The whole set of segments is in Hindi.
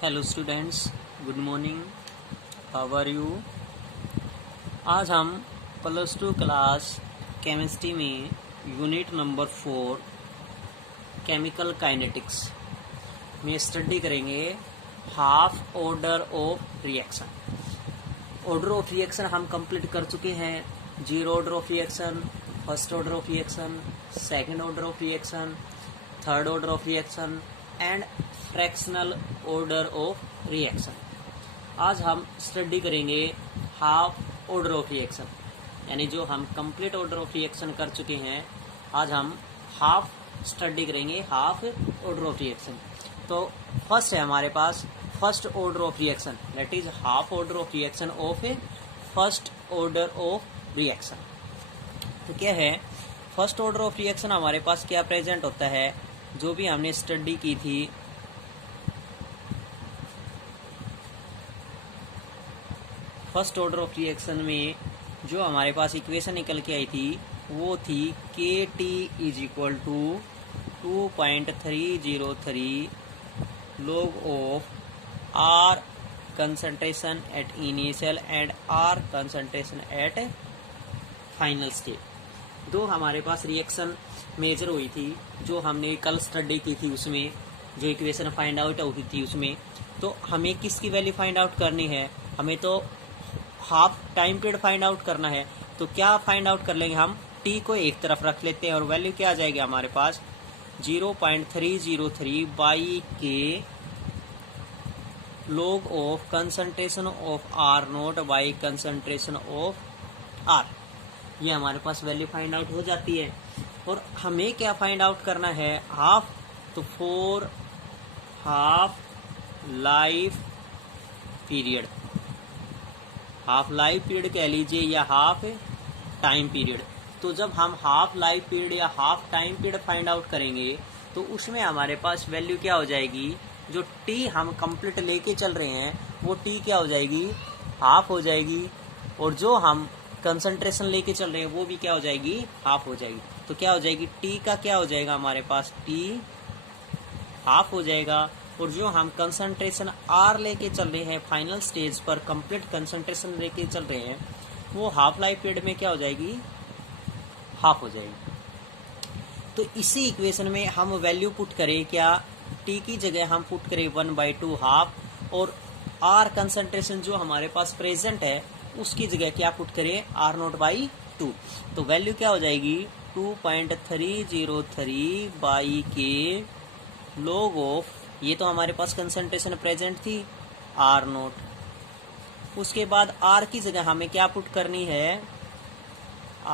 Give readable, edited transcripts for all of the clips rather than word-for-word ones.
Hello students, good morning. How are you? आज हम +2 क्लास केमिस्ट्री में यूनिट नंबर 4 केमिकल काइनेटिक्स में स्टडी करेंगे half order of reaction. Order of reaction हम कंप्लीट कर चुके हैं। Zero order of reaction, first order of reaction, second order of reaction, third order of reaction and fractional order of reaction. आज हम स्टडी करेंगे हाफ ऑर्डर ऑफ रिएक्शन, यानी जो हम कंप्लीट ऑर्डर ऑफ रिएक्शन कर चुके हैं, आज हम हाफ स्टडी करेंगे हाफ ऑर्डर ऑफ रिएक्शन। तो फर्स्ट है हमारे पास first order of reaction, that is half order of reaction of a first order of reaction. तो क्या है फर्स्ट ऑर्डर ऑफ रिएक्शन? हमारे पास क्या प्रेजेंट होता है, जो भी हमने स्टडी की थी फर्स्ट ऑर्डर ऑफ रिएक्शन में, जो हमारे पास इक्वेशन निकल के आई थी वो थी KT = 2.303 log of R concentration at initial and R concentration at final stage। दो हमारे पास रिएक्शन मेजर हुई थी, जो हमने कल स्टडी की थी, उसमें जो इक्वेशन फाइंड आउट हुई थी उसमें। तो हमें किसकी वैल्यू फाइंड आउट करनी है? हमें तो half time period find out करना है। तो क्या फाइंड आउट कर लेंगे हम? टी को एक तरफ रख लेते हैं और वैल्यू क्या आ जाएगी हमारे पास 0.303 बाई के log of concentration of R note by concentration of R। ये हमारे पास वैल्यू फाइंड आउट हो जाती है। और हमें क्या फाइंड आउट करना है? हाफ। तो for half life period, half life period कह लीजिए या हाफ टाइम पीरियड। तो जब हम हाफ लाइफ पीरियड या half time period find out करेंगे तो उसमें हमारे पास वैल्यू क्या हो जाएगी? जो टी हम कंप्लीट लेके चल रहे हैं वो टी क्या हो जाएगी? हाफ हो जाएगी। और जो हम कंसंट्रेशन लेके चल रहे हैं वो भी क्या हो जाएगी? हाफ हो जाएगी। तो क्या हो जाएगी? टी का क्या हो जाएगा हमारे पास? टी हाफ हो जाएगा। और जो हम कंसंट्रेशन आर लेके चल रहे हैं फाइनल स्टेज पर, कंप्लीट कंसंट्रेशन लेके चल रहे हैं, वो हाफ लाइफ पीरियड में क्या हो जाएगी? हाफ हो जाएगी। तो इसी इक्वेशन में हम वैल्यू पुट करें, क्या टी की जगह हम पुट करें 1/2 हाफ, और आर कंसंट्रेशन जो हमारे पास प्रेजेंट है उसकी जगह क्या पुट करें? R0/2। तो वैल्यू क्या हो जाएगी? 2.303 बाई के log ऑफ, ये तो हमारे पास कंसंट्रेशन प्रेजेंट थी R0। उसके बाद R की जगह हमें क्या पुट करनी है?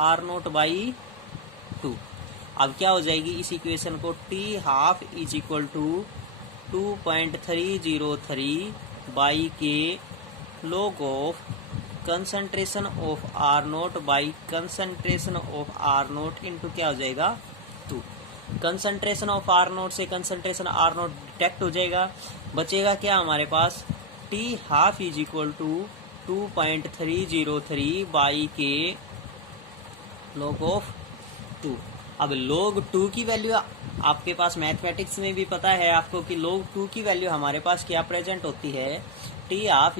R0/2। अब क्या हो जाएगी इस इक्वेशन को? T हाफ = 2.303 बाई के log of concentration of R0 by concentration of R0 into क्या हो जाएगा? 2। कंसंट्रेशन ऑफ R0 से कंसंट्रेशन R0 डिटेक्ट हो जाएगा। बचेगा क्या हमारे पास? T हाफ = 2.303 बाई के log ऑफ 2। अब log 2 की वैल्यू आपके पास मैथमेटिक्स में भी पता है आपको कि log 2 की वैल्यू हमारे पास क्या प्रेजेंट होती है? T हाफ =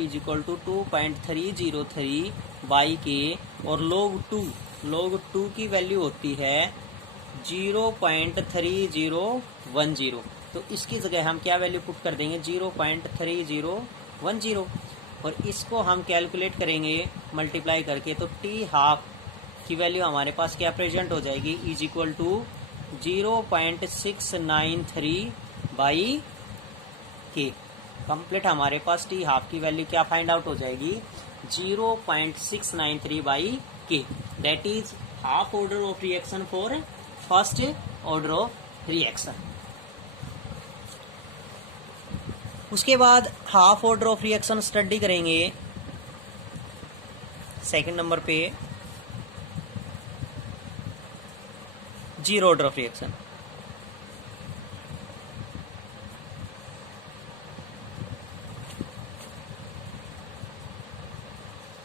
2.303 बाई के, और log 2 की वैल्यू होती है 0.3010। तो इसकी जगह हम क्या वैल्यू पुट कर देंगे? 0.3010। और इसको हम कैलकुलेट करेंगे मल्टीप्लाई करके, तो टी हाफ की वैल्यू हमारे पास क्या प्रेजेंट हो जाएगी? = 0.693 बाई के। कंप्लीट हमारे पास टी हाफ की वैल्यू क्या फाइंड आउट हो जाएगी? 0.693 बाई के। That is half order of reaction for first order of reaction. उसके बाद half order of reaction study करेंगे सेकंड नंबर पे, जीरो ऑर्डर ऑफ रिएक्शन।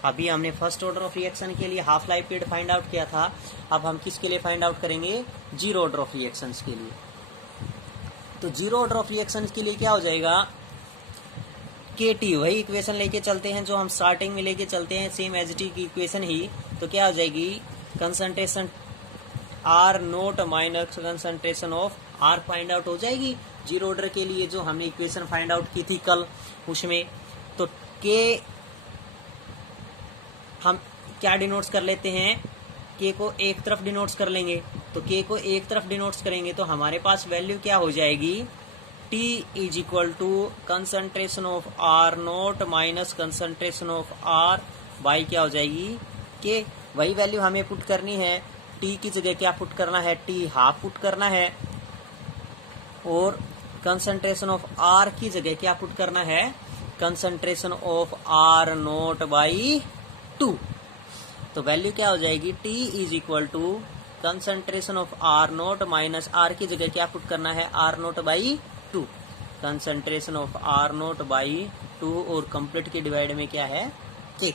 अभी हमने फर्स्ट ऑर्डर ऑफ रिएक्शन के लिए half life period find out किया था, अब हम किसके लिए फाइंड आउट करेंगे? जीरो ऑर्डर ऑफ रिएक्शंस के लिए। तो जीरो ऑर्डर ऑफ रिएक्शंस के लिए क्या हो जाएगा? के टी, वही इक्वेशन लेके चलते हैं जो हम स्टार्टिंग में लेके चलते हैं, सेम एज टी की इक्वेशन ही। तो क्या हो जाएगी, concentration R naught minus concentration of R find out हो जाएगी जीरो ऑर्डर के लिए, जो हमने इक्वेशन फाइंड आउट की थी कल उसमें। तो के हम क्या डिनोट्स कर लेते हैं, के को एक तरफ डिनोट्स कर लेंगे। तो के को एक तरफ डिनोट्स करेंगे तो हमारे पास वैल्यू क्या हो जाएगी, T is equal to concentration of R naught minus concentration of R by क्या हो जाएगी, के। वही वैल्यू हमें पुट करनी है, T की जगह क्या पुट करना है, T हाफ पुट करना है, और कंसंट्रेशन ऑफ आर की जगह क्या पुट करना है, concentration of R naught by 2। तो वैल्यू क्या हो जाएगी, T is equal to concentration of R naught minus R की जगह क्या पुट करना है, R naught by 2, concentration of R naught by 2, और कंप्लीट के डिवाइड में क्या है, के,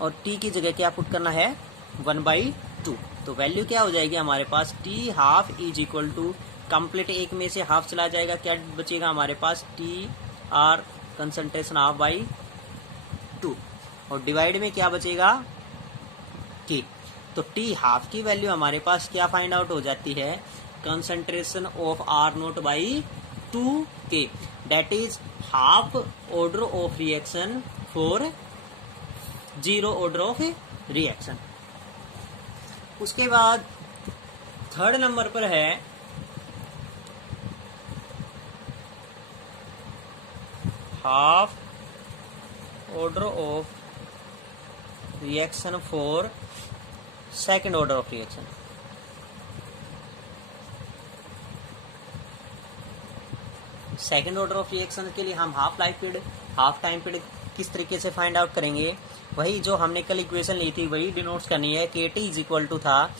और T की जगह क्या पुट करना है, 1/2। तो वैल्यू क्या हो जाएगी हमारे पास, T half is equal to, complete एक में से हाफ चला जाएगा, क्या बचेगा हमारे पास, T R concentration half by 2, और डिवाइड में क्या बचेगा, के। तो T हाफ की वैल्यू हमारे पास क्या फाइंड आउट हो जाती है, concentration of R naught by 2 के, that is half order of reaction for zero order of reaction. उसके बाद थर्ड नंबर पर है half order of reaction for second order of reaction. Second order of reaction के लिए हम half life period, half time period किस तरीके से फाइंड आउट करेंगे, वही जो हमने कल इक्वेशन ली थी वही डिनोट्स करनी है। के टी इज इक्वल टू था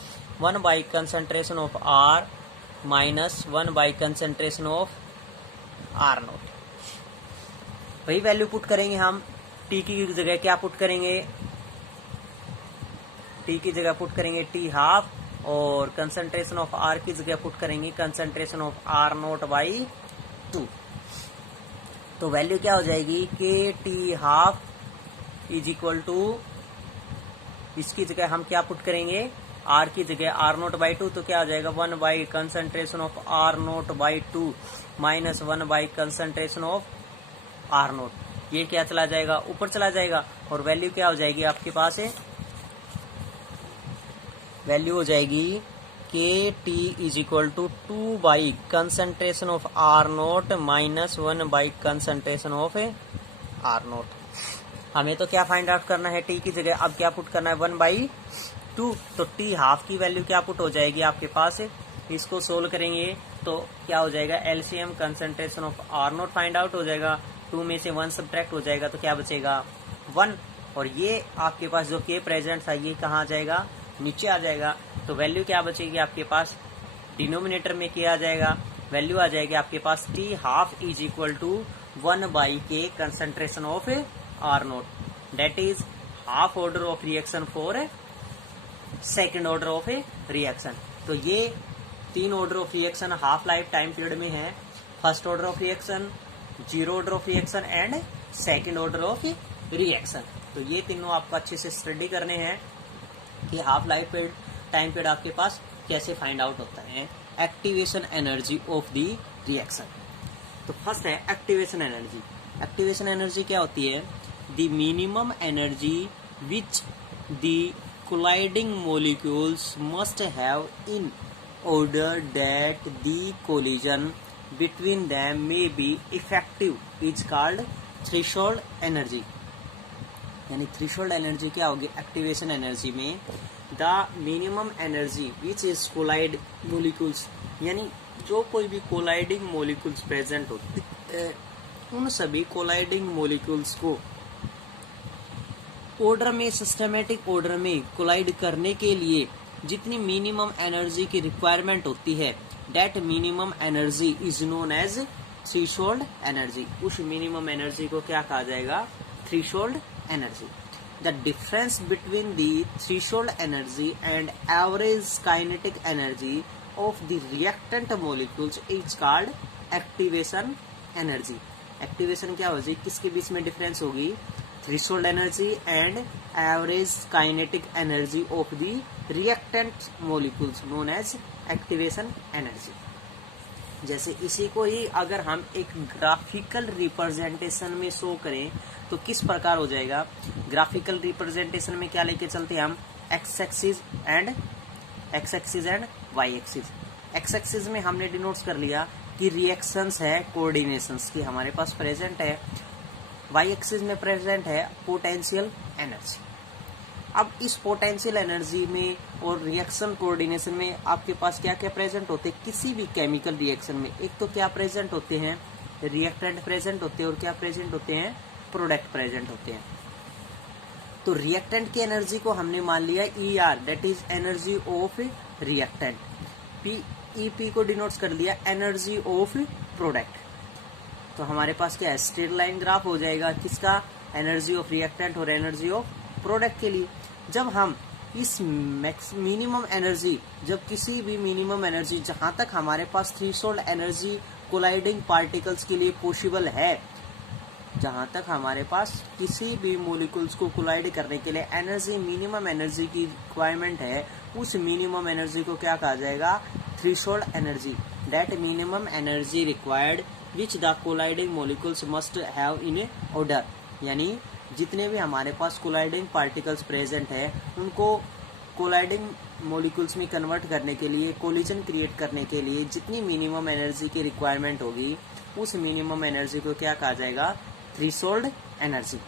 1 by concentration of R minus 1 by concentration of R naught. वही वैल्यू पुट करेंगे हम, टी की जगह क्या पुट करेंगे, टी की जगह पुट करेंगे टी हाफ, और कंसंट्रेशन ऑफ आर की जगह पुट करेंगे concentration of R naught by 2। तो वैल्यू क्या हो जाएगी, K T half is equal to, इसकी जगह हम क्या पुट करेंगे, आर की जगह आर नोट बाई 2, तो क्या हो जाएगा 1 by concentration of R naught by 2 minus 1 by concentration of R naught. ये क्या चला जाएगा, ऊपर चला जाएगा, और वैल्यू क्या हो जाएगी आपके पास है, वैल्यू हो जाएगी K T is equal to 2 by concentration of R naught minus 1 by concentration of R naught. हमें तो क्या फाइंड आउट करना है, टी की जगह अब क्या पुट करना है, 1/2। तो टी हाफ की वैल्यू क्या पुट हो जाएगी आपके पास, इसको सोल्व करेंगे तो क्या हो जाएगा, LCM concentration of R naught find out हो जाएगा, 2 में से 1 सब्ट्रैक्ट हो जाएगा, तो क्या बचेगा 1, और ये आपके पास जो के प्रेजेंट था ये कहाँ आ जाएगा, नीचे आ जाएगा। तो वैल्यू क्या बचेगी आपके पास, डिनोमिनेटर में क्या आ जाएगा, वैल्यू आ जाएगी आपके पास T half is equal to 1 by K concentration of R naught, that is half order of reaction for second order of reaction. तो ये 3 order of reaction half life time period में है, first order of reaction, zero order of reaction and second order of reaction. तो ये तीनों आपको अच्छे से स्टडी करने हैं कि हाफ लाइफ टाइम पीरियड आपके पास कैसे फाइंड आउट होता है। Activation energy of the reaction. तो फर्स्ट है एक्टिवेशन एनर्जी। एक्टिवेशन एनर्जी क्या होती है, the minimum energy which the colliding molecules must have in order that the collision between them may be effective is called threshold energy। यानी थ्रेशोल्ड एनर्जी क्या होगी एक्टिवेशन एनर्जी में, the minimum energy which is collide molecules, यानी जो कोई भी कोलाइडिंग मोलिक्यूल्स प्रेजेंट होते हैं उन सभी कोलाइडिंग मोलिक्यूल्स को ऑर्डर में, सिस्टमेटिक ऑर्डर में कोलाइड करने के लिए जितनी मिनिमम एनर्जी की रिक्वायरमेंट होती है, that minimum energy is known as threshold energy. उस मिनिमम एनर्जी को क्या कहा जाएगा, threshold energy. The difference between the threshold energy and average kinetic energy of the reactant molecules is called activation energy. Activation क्या हो जाएगी, किसके बीच में डिफरेंस होगी, threshold energy and average kinetic energy of the reactant molecules known as activation energy. जैसे इसी को ही अगर हम एक ग्राफिकल रिप्रेजेंटेशन में शो करें तो किस प्रकार हो जाएगा, ग्राफिकल रिप्रेजेंटेशन में क्या लेके चलते हैं हम, X axis and Y axis. X axis में हमने डिनोट्स कर लिया कि रिएक्शंस है, कोऑर्डिनेशंस की हमारे पास प्रेजेंट है, वाई एक्सिस में प्रेजेंट है पोटेंशियल एनर्जी। अब इस पोटेंशियल एनर्जी में और रिएक्शन कोऑर्डिनेशन में आपके पास क्या क्या प्रेजेंट होते हैं, किसी भी केमिकल रिएक्शन में एक तो क्या प्रेजेंट होते हैं, रिएक्टेंट प्रेजेंट होते हैं और क्या प्रेजेंट होते हैं, प्रोडक्ट प्रेजेंट होते हैं। तो रिएक्टेंट की एनर्जी को हमने मान लिया ER, that is energy of reactant. EP को डिनोट्स कर दिया एनर्जी ऑफ प्रोडक्ट। तो हमारे पास क्या है, स्ट्रेट लाइन ग्राफ हो जाएगा किसका, एनर्जी ऑफ रिएक्टेंट और एनर्जी ऑफ प्रोडक्ट के लिए। जब हम इस मिनिमम एनर्जी, जब किसी भी मिनिमम एनर्जी जहां तक हमारे पास थ्रेशोल्ड एनर्जी कोलाइडिंग पार्टिकल्स के लिए पॉसिबल है, जहां तक हमारे पास किसी भी मॉलिक्यूल्स को कोलाइड करने के लिए एनर्जी, मिनिमम एनर्जी की रिक्वायरमेंट है, उस मिनिमम एनर्जी को क्या कहा जाएगा, threshold energy. That minimum energy required which the colliding molecules must have in order, यानी जितने भी हमारे पास कोलाइडिंग पार्टिकल्स प्रेजेंट है उनको कोलाइडिंग मॉलिक्यूल्स में कन्वर्ट करने के लिए, कोलिजन क्रिएट करने के लिए जितनी मिनिमम एनर्जी की रिक्वायरमेंट होगी, उस मिनिमम एनर्जी को क्या कहा जाएगा, थ्रेशोल्ड एनर्जी।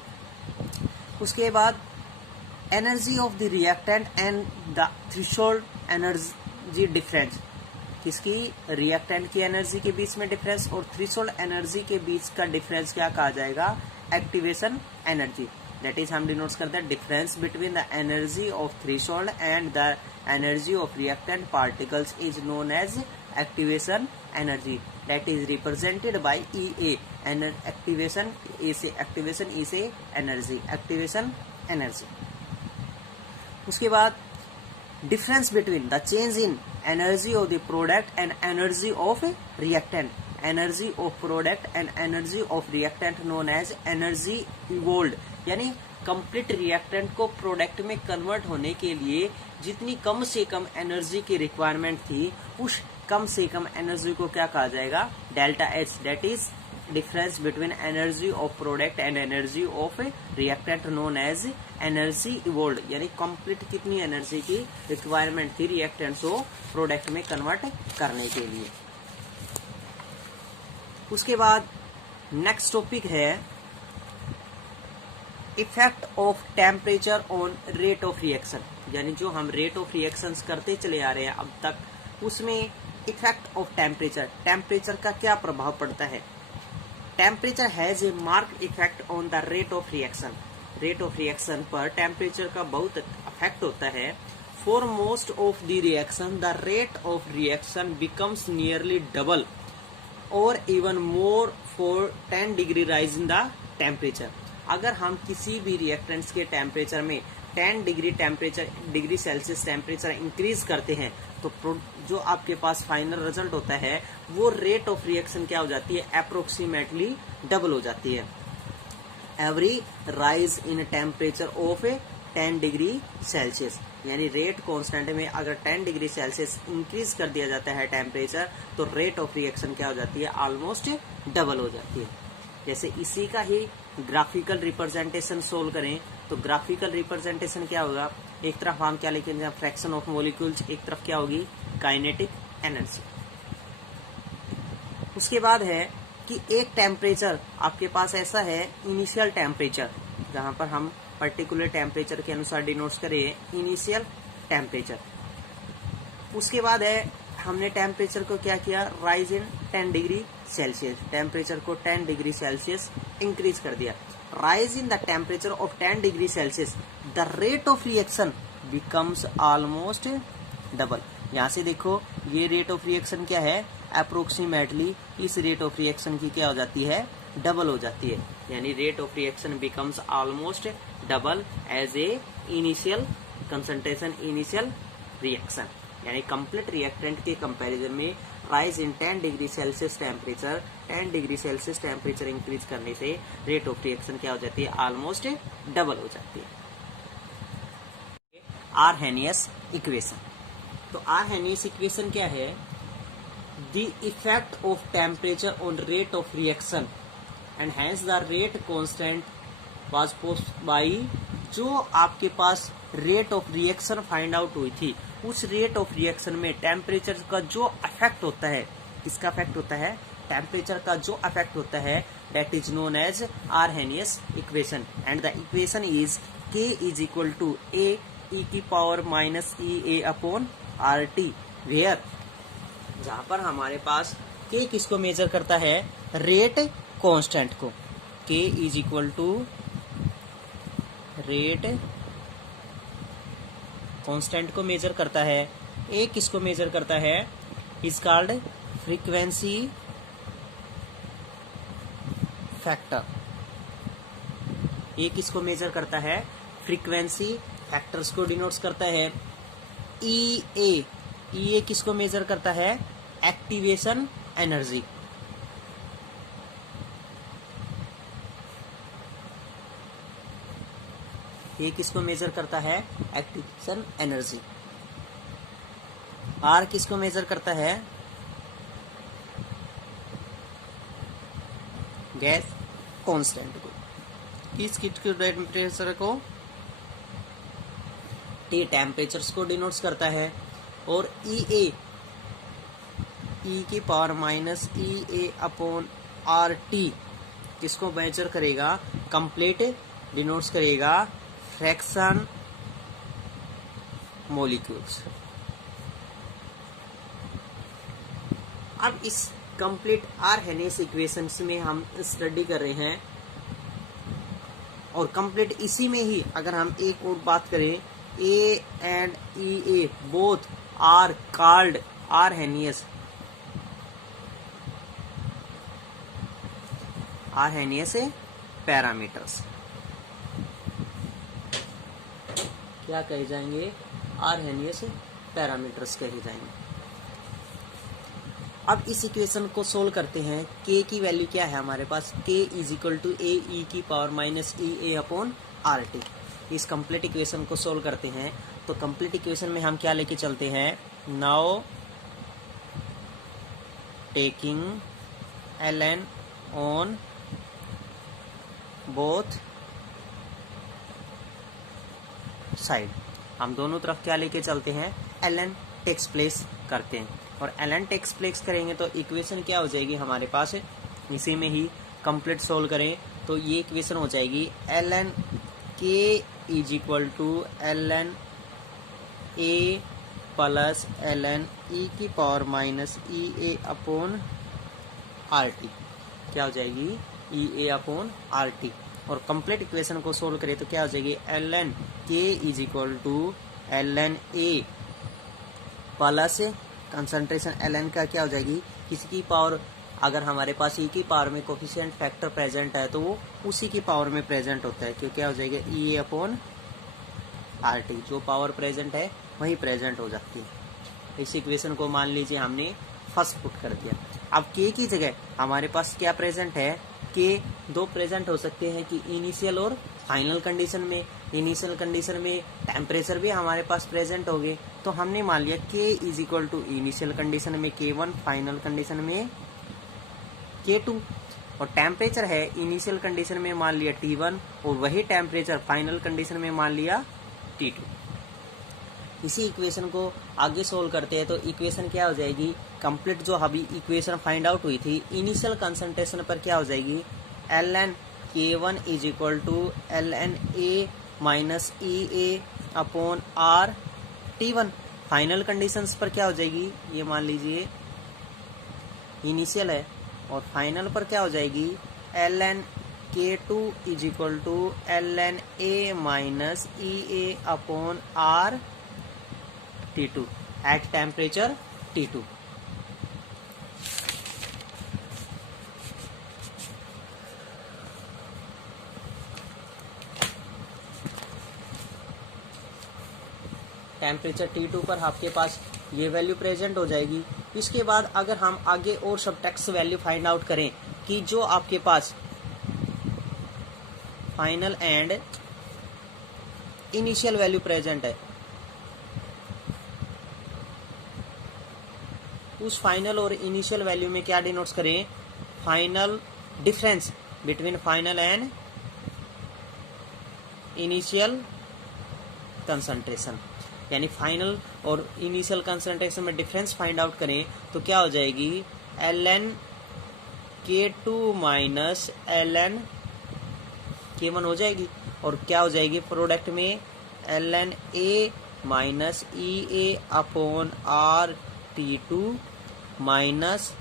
उसके बाद energy of the reactant and the threshold energy difference, किसकी, रिएक्टेंट की एनर्जी के बीच में डिफरेंस और थ्रेशोल्ड एनर्जी के बीच का डिफरेंस क्या कहा जाएगा, एक्टिवेशन एनर्जी। दैट इज हम डिनोट्स करते हैं difference between the energy of threshold and the energy of reactant particles is known as activation energy. That is represented by EA, and activation is energy, activation energy. उसके बाद difference between the change in energy of the product and energy of reactant, energy of product and energy of reactant known as energy evolved, यानी कंप्लीट रिएक्टेंट को प्रोडक्ट में कन्वर्ट होने के लिए जितनी कम से कम एनर्जी की रिक्वायरमेंट थी, उस कम से कम एनर्जी को क्या कहा जाएगा, delta H। That is difference between energy of product and energy of reactant known as energy evolved, यानी कंप्लीट कितनी एनर्जी की रिक्वायरमेंट थी रिएक्टेंट्स को प्रोडक्ट में कन्वर्ट करने के लिए। उसके बाद नेक्स्ट टॉपिक है effect of temperature on rate of reaction, यानी जो हम रेट ऑफ रिएक्शंस करते चले आ रहे हैं अब तक, उसमें इफेक्ट ऑफ टेम्परेचर, टेम्परेचर का क्या प्रभाव पड़ता है। Temperature has a marked effect on the rate of reaction, rate of reaction पर टेम्परेचर का बहुत इफेक्ट होता है। For most of the reaction the rate of reaction becomes nearly double और even more for 10 degree rise in the temperature. अगर हम किसी भी रिएक्टेंट्स के टेम्परेचर में 10 डिग्री सेल्सियस टेम्परेचर इंक्रीज करते हैं तो जो आपके पास फाइनल रिजल्ट होता है वो रेट ऑफ रिएक्शन क्या हो जाती है, अप्रोक्सीमेटली डबल हो जाती है। Every rise in temperature of 10 degree Celsius, यानी रेट कांस्टेंट में अगर 10 डिग्री सेल्सियस इंक्रीज कर दिया जाता है टेम्परेचर तो रेट ऑफ रिएक्शन क्या हो जाती है, ऑलमोस्ट डबल हो जाती है। जैसे इसी का ही ग्राफिकल रिप्रेजेंटेशन सोल्व करें तो ग्राफिकल रिप्रेजेंटेशन क्या होगा, एक तरफ हम क्या लिखेंगे, फ्रैक्शन ऑफ मॉलिक्यूल्स, एक तरफ क्या होगी, काइनेटिक एनर्जी। उसके बाद है कि एक टेम्परेचर आपके पास ऐसा है, इनिशियल टेम्परेचर, जहां पर हम पर्टिकुलर टेम्परेचर के अनुसार डिनोट्स करें इनिशियल टेम्परेचर। उसके बाद है हमने टेम्परेचर को क्या किया, rise in 10 degree Celsius, temperature को 10 डिग्री सेल्सियस इंक्रीज कर दिया। Rise in the temperature of 10 degree Celsius the rate of reaction becomes almost double. यहाँ से देखो ये रेट ऑफ रिएक्शन क्या है, अप्रोक्सीमेटली इस रेट ऑफ रिएक्शन की क्या हो जाती है, डबल हो जाती है, यानी rate of reaction becomes almost double as a initial concentration, initial reaction, यानी कंप्लीट रिएक्टेंट के कंपैरिजन में rise in 10 degree Celsius temperature, 10 degree Celsius temperature increase करने से रेट ऑफ रिएक्शन क्या हो जाती है, ऑलमोस्ट डबल हो जाती है। Arrhenius equation. तो आरहेनियस इक्वेशन क्या है, the effect of temperature on rate of reaction and hence the rate constant was post by, जो आपके पास rate of reaction find out हुई थी, उस रेट ऑफ रिएक्शन में टेम्परेचर का जो इफेक्ट होता है, किसका इफेक्ट होता है, टेम्परेचर का जो इफेक्ट होता है, that is known as Arrhenius equation. And the equation is K is equal to A e की power minus EA upon RT, where जहां पर हमारे पास K किसको मेजर करता है, रेट कांस्टेंट को, K is equal to rate constant को मेजर करता है, A किसको मेजर करता है, is called frequency factor. A किसको मेजर करता है, फ्रीक्वेंसी फैक्टर्स को डिनोट्स करता है। EA किसको मेजर करता है, एक्टिवेशन एनर्जी। ये किसको मेजर करता है, एक्टिवेशन एनर्जी। R किसको मेजर करता है, गैस कांस्टेंट को। किस टेम्परेचर को, T टेम्परेचर्स को डिनोट्स करता है। और EA E की power minus EA upon RT किसको मेजर करेगा, कंप्लीट डिनोट्स करेगा फ्रैक्शन मॉलिक्यूल्स। अब इस कंप्लीट आरहेनियस इक्वेशंस में हम स्टडी कर रहे हैं, और कंप्लीट इसी में ही अगर हम एक और बात करें, A and EA both are called Arrhenius parameters. क्या कहे जाएंगे, आरहेनियस पैरामीटर्स कहे जाएंगे। अब इस इक्वेशन को सोल्व करते हैं। K की वैल्यू क्या है हमारे पास, K is equal to A E की power minus EA upon RT। इस कंप्लीट इक्वेशन को सोल्व करते हैं, तो कंप्लीट इक्वेशन में हम क्या लेके चलते हैं, now taking ln on both side, हम दोनों तरफ क्या लेके चलते हैं, ln टेक्स प्लेस करते हैं। और ln टेक्स प्लेस करेंगे तो इक्वेशन क्या हो जाएगी हमारे पास, इसी में ही कंप्लीट सोल्व करें तो ये इक्वेशन हो जाएगी ln K is equal to ln A plus ln E की power minus EA upon RT, क्या हो जाएगी, EA अपॉन RT। और कंप्लीट इक्वेशन को सोल्व करें तो क्या हो जाएगी, ln K is equal to ln A plus concentration ln का क्या हो जाएगी, किसी की पावर, अगर हमारे पास E की पावर में कोफिशिएंट फैक्टर प्रेजेंट है तो वो उसी की पावर में प्रेजेंट होता है, क्योंकि क्या हो जाएगा, EA अपॉन RT, जो पावर प्रेजेंट है वही प्रेजेंट हो जाती है। इस इक्वेशन को मान लीजिए हमने फर्स्ट पुट कर दिया। अब K की जगह हमारे पास क्या प्रेजेंट है, K दो प्रेजेंट हो सकते हैं कि इनिशियल और फाइनल कंडीशन में। इनिशियल कंडीशन में टेम्परेचर भी हमारे पास प्रेजेंट हो गए, तो हमने मान लिया K is equal to initial condition में K1, फाइनल कंडीशन में K2। और टेम्परेचर है इनिशियल कंडीशन में मान लिया T1, और वही टेम्परेचर फाइनल कंडीशन में मान लिया T2। इसी इक्वेशन को आगे सोल्व करते हैं तो इक्वेशन क्या हो जाएगी, कंप्लीट जो अभी इक्वेशन फाइंड आउट हुई थी इनिशियल कंसंट्रेशन पर क्या हो जाएगी, ln K1 is equal to ln A minus EA upon R T1। Final conditions पर क्या हो जाएगी, ये मान लीजिए इनिशियल है, और फाइनल पर क्या हो जाएगी, ln K2 is equal to ln A minus EA upon R T2 at temperature T2। Temperature T2 पर आपके पास ये वैल्यू प्रेजेंट हो जाएगी। इसके बाद अगर हम आगे और सबटेक्स्ट वैल्यू फाइंड आउट करें कि जो आपके पास final and initial value present है, उस फाइनल और इनिशियल वैल्यू में क्या डिनोट्स करें, final difference between final and initial concentration, यानी फाइनल और इनिशियल कंसंट्रेशन में डिफरेंस फाइंड आउट करें तो क्या हो जाएगी, ln K2 minus ln K1 हो जाएगी, और क्या हो जाएगी प्रोडक्ट में ln A minus EA upon R T2 minus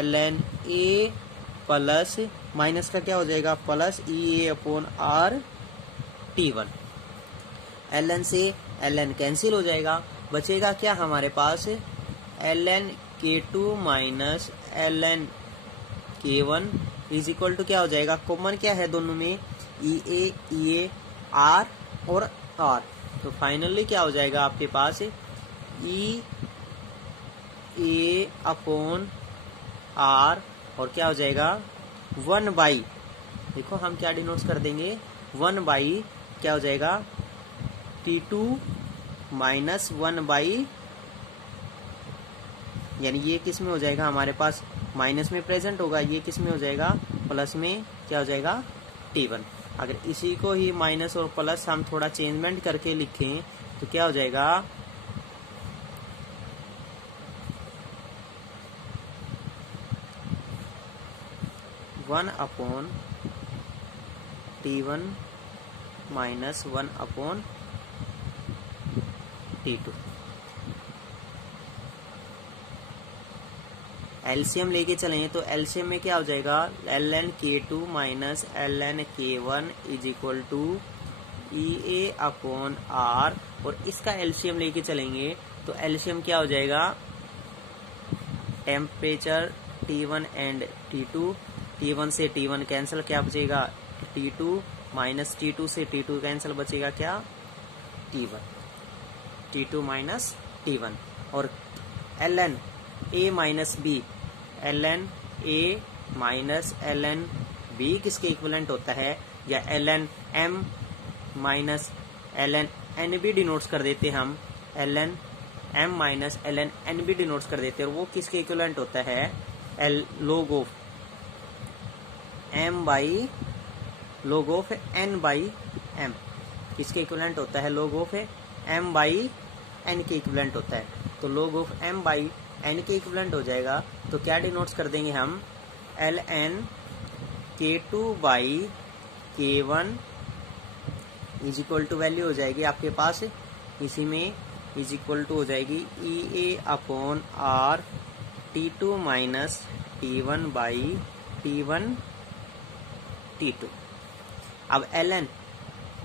ln A plus minus का क्या हो जाएगा plus EA upon R T1। ln से ln कैंसिल हो जाएगा, बचेगा क्या हमारे पास ln K2 minus ln K1 is equal to क्या हो जाएगा, कॉमन क्या है दोनों में, EA R और R, तो फाइनली क्या हो जाएगा आपके पास EA अपॉन R और क्या हो जाएगा 1 बाई, देखो हम क्या डिनोट कर देंगे 1 बाई क्या हो जाएगा T2 माइनस 1 बाई, यानी ये किस में हो जाएगा हमारे पास माइनस में प्रेजेंट होगा, ये किस में हो जाएगा प्लस में, क्या हो जाएगा T1। अगर इसी को ही माइनस और प्लस हम थोड़ा चेंजमेंट करके लिखें तो क्या हो जाएगा 1 upon T1 minus 1 upon T2। LCM लेके चलेंगे तो एलसीएम में क्या हो जाएगा ln K2 minus ln K1 is equal to EA upon R, और इसका एलसीएम लेके चलेंगे तो एलसीएम क्या हो जाएगा temperature T1 and T2, T1 से T1 कैंसिल, क्या बचेगा T2 माइनस T2 से T2 कैंसिल, बचेगा क्या T1, T2 माइनस T1, और ln A minus B, ln A minus ln B किसके इक्विवेलेंट होता है, या ln M minus ln N भी डिनोट्स कर देते हैं हम, ln M minus ln N भी डिनोट्स कर देते हैं, और वो किसके इक्विवेलेंट होता है log of M by log of N by M, किसके इक्विवेलेंट होता है log of M by N के इक्विवेलेंट होता है, तो log of M by N के इक्विवेलेंट हो जाएगा, तो क्या डिनोट्स कर देंगे हम ln K2 by K1 is equal to value हो जाएगी आपके पास इसी में इज इक्वल टू हो जाएगी EA upon R T2 minus T1 by T1 T2। अब ln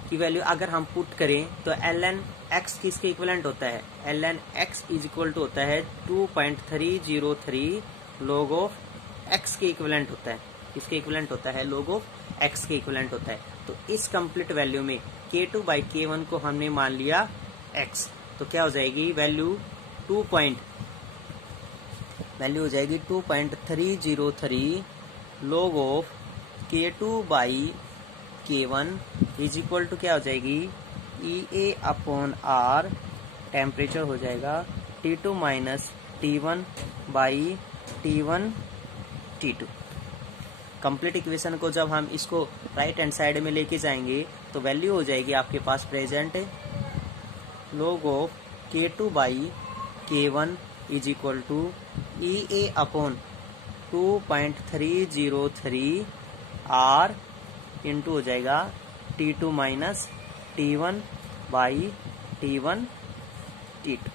की वैल्यू अगर हम पुट करें तो ln x किसके इक्विवेलेंट होता है, ln x is equal to होता है 2.303 log ऑफ x के इक्विवेलेंट होता है, किसके इक्विवेलेंट होता है log ऑफ x के इक्विवेलेंट होता है। तो इस कंप्लीट वैल्यू में K2 बाई K1 को हमने मान लिया x, तो क्या हो जाएगी वैल्यू हो जाएगी 2.303 log of K2 by K1 is equal to क्या हो जाएगी EA अपॉन R, टेम्परेचर हो जाएगा T2 minus T1 by T1 T2। Complete equation को जब हम इसको राइट हैंड साइड में लेके जाएंगे तो वैल्यू हो जाएगी आपके पास present log of K2 by K1 is equal to EA upon 2.303 R into हो जाएगा T2 minus T1 by T1 T2।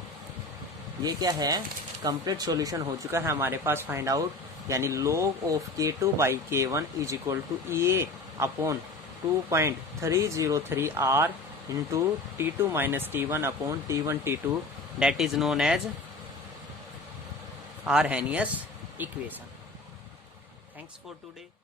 ये क्या है कंप्लीट सॉल्यूशन हो चुका है हमारे पास फाइंड आउट, यानी log of K2 by K1 is equal to EA upon 2.303 R into T2 minus T1 upon T1 T2, that is known as Arrhenius equation. Thanks for today.